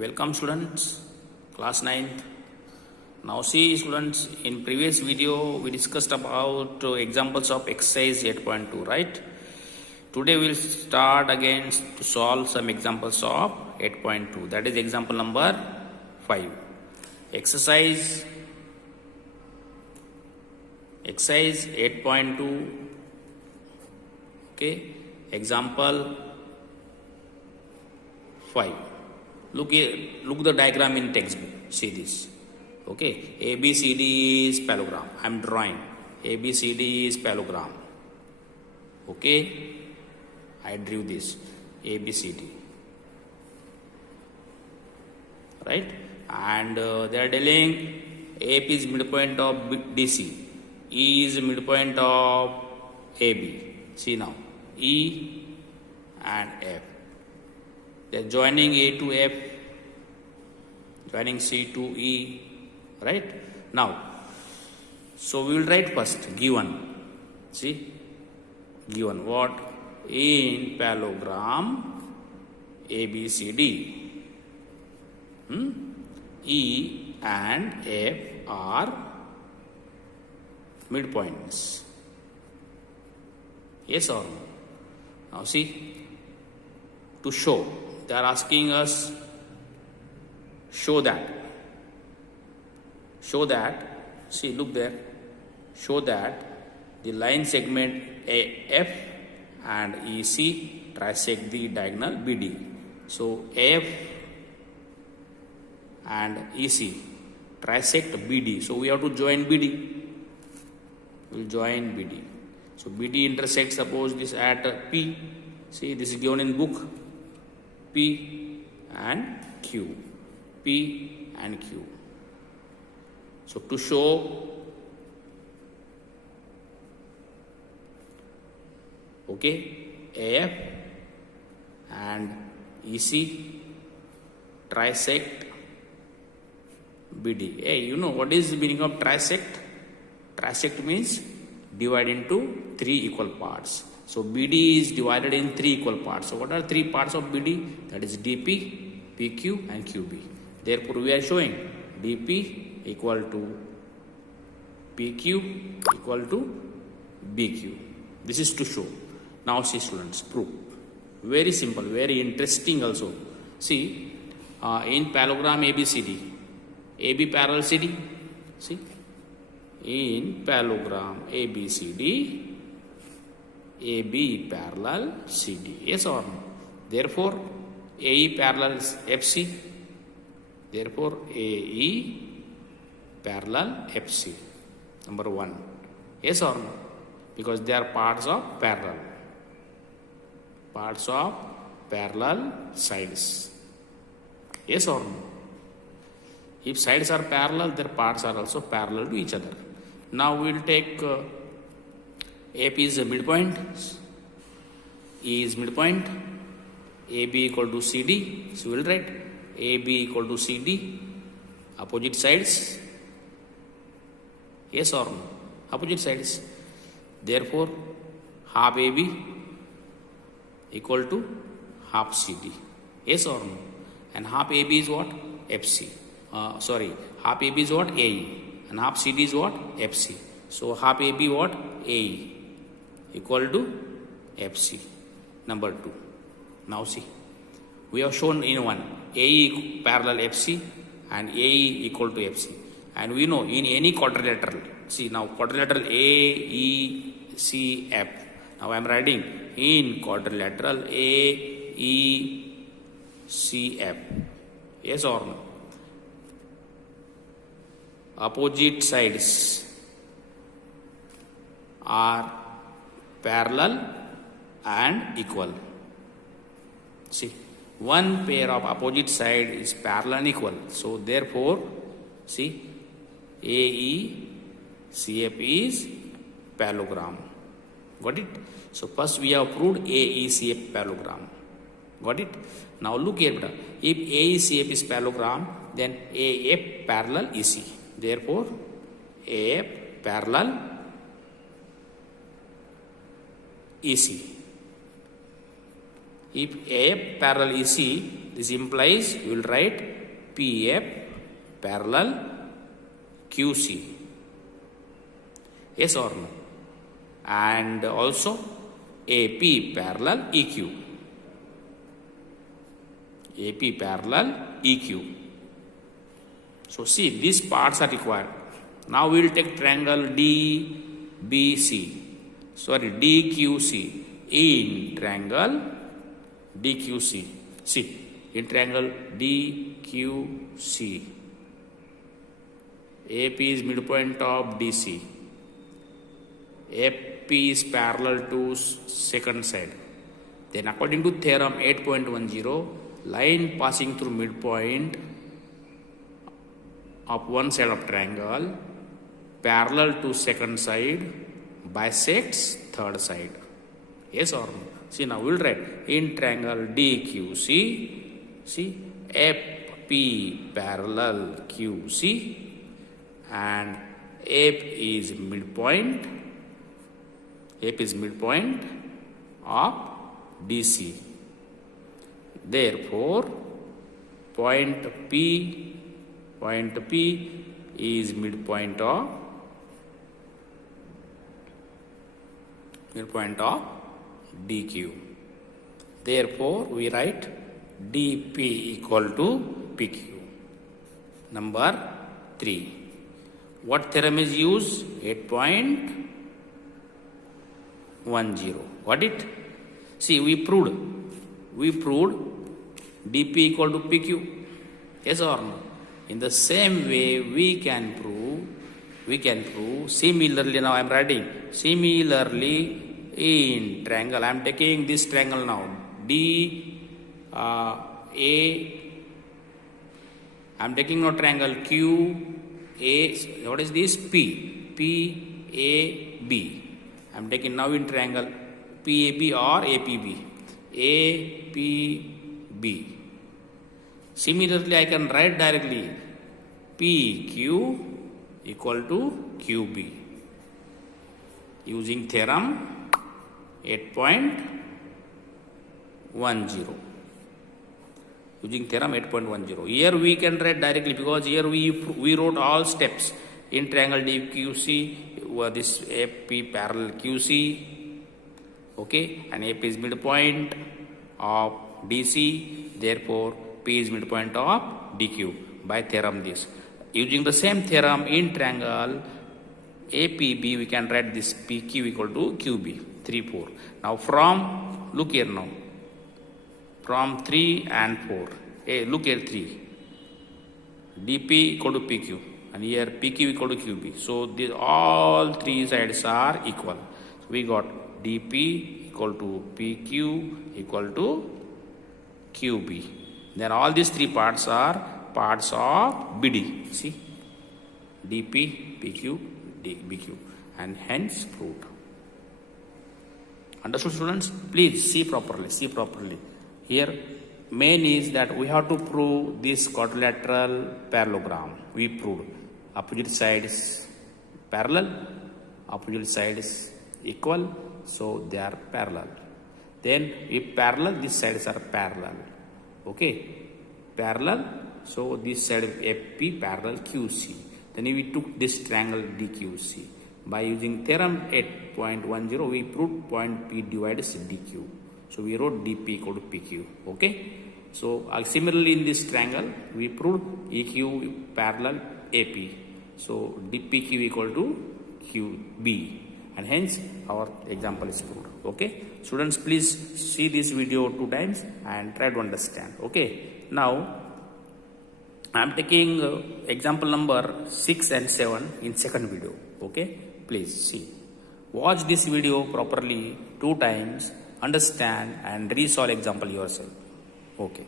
Welcome students, class 9th. Now see students, in previous video we discussed about examples of exercise 8.2, right? Today we will start again to solve some examples of 8.2. That is example number 5. Exercise 8.2. Okay, example 5. Look the diagram in textbook. See this. Okay, ABCD is parallelogram. I am drawing. ABCD is parallelogram. Okay, I drew this ABCD. Right, and they are telling AP is midpoint of DC. E is midpoint of AB. See now, E and F. They are joining A to F, joining C to E, right? Now, so we will write first given. See, given what? In parallelogram ABCD, E and F are midpoints. Yes or no? Now see, to show, they are asking us show that, see, look there, show that the line segment AF and EC trisect the diagonal BD. So AF and EC trisect BD. So we have to join BD. We will join BD. So BD intersects, suppose this at P. See, this is given in book. P and Q. P and Q. So to show, okay, AF and EC trisect BD. Hey, you know what is the meaning of trisect? Trisect means divide into 3 equal parts. So BD is divided in 3 equal parts. So what are 3 parts of BD? That is DP, PQ and QB. Therefore we are showing DP equal to PQ equal to BQ. This is to show. Now see students, proof. Very simple, very interesting also. See, in parallelogram ABCD, AB parallel CD. See, in parallelogram ABCD, AB parallel CD. Yes or no? Therefore, AE parallel FC. Therefore, AE parallel FC. Number 1. Yes or no? Because they are parts of parallel. Parts of parallel sides. Yes or no? If sides are parallel, their parts are also parallel to each other. Now we will take AP is a midpoint, E is midpoint, AB equal to CD. So we will write AB equal to CD, opposite sides. Yes or no? Opposite sides. Therefore, half AB equal to half CD. Yes or no? And half AB is what? FC. Half AB is what? AE. And half CD is what? FC. So half AB what? AE equal to FC. Number 2. Now see, we have shown in one AE parallel FC and AE equal to FC. And we know in any quadrilateral, see now quadrilateral AECF. Now I am writing in quadrilateral AECF. Yes or no? Opposite sides are parallel and equal. See, one pair of opposite side is parallel and equal. So therefore, see, AECF is parallelogram. Got it? So first we have proved AECF parallelogram. Got it? Now look here. If AECF is parallelogram, then AF parallel EC. Therefore, AF parallel EC. If AF parallel EC, This implies you will write PF parallel QC. Yes or no? And also AP parallel EQ. AP parallel EQ. So see, these parts are required. Now we will take triangle DBC. Sorry, DQC. In triangle DQC. See, in triangle DQC. AP is midpoint of DC. AP is parallel to second side. Then according to theorem 8.10, line passing through midpoint of one side of triangle parallel to second side bisects third side. Yes or no? See, now we will write in triangle DQC, see, FP parallel QC, and AP is midpoint of DC. Therefore, point P is midpoint of DQ. Therefore, we write DP equal to PQ. Number 3. What theorem is used? 8.10. What it? See, we proved DP equal to PQ. Yes or no? In the same way, we can prove similarly. Now I am writing similarly in triangle. I am taking this triangle now. I am taking now triangle QA. What is this? PAB. I am taking now in triangle PAB or APB. APB. Similarly, I can write directly PQ equal to QB using theorem 8.10. Using theorem 8.10. Here we can write directly because here we wrote all steps in triangle DQC. This AP parallel QC. Okay, and AP is midpoint of DC. Therefore, P is midpoint of DQ by theorem this. Using the same theorem in triangle APB, we can write this PQ equal to QB. 3, 4. Now look here now. From 3 and 4. Look here 3. DP equal to PQ. And here PQ equal to QB. So all three sides are equal. So we got DP equal to PQ equal to QB. Then all these three parts are parts of BD. See, DP, PQ, BQ, and hence proved. Understood, students? Please see properly. Here, main is that we have to prove this quadrilateral parallelogram. We proved opposite sides parallel, opposite sides equal, so they are parallel. Then if parallel, these sides are parallel. Okay, parallel, so this side of FP parallel QC. Then we took this triangle DQC. By using theorem 8.10, we proved point P divides DQ. So we wrote DP equal to PQ. Okay. So similarly in this triangle, we proved EQ parallel AP. So DPQ equal to QB. And hence our example is proved. Okay. Students, please see this video 2 times and try to understand. Okay. Now I am taking example number 6 and 7 in second video. Okay. Please see. Watch this video properly 2 times, understand and resolve example yourself. Okay.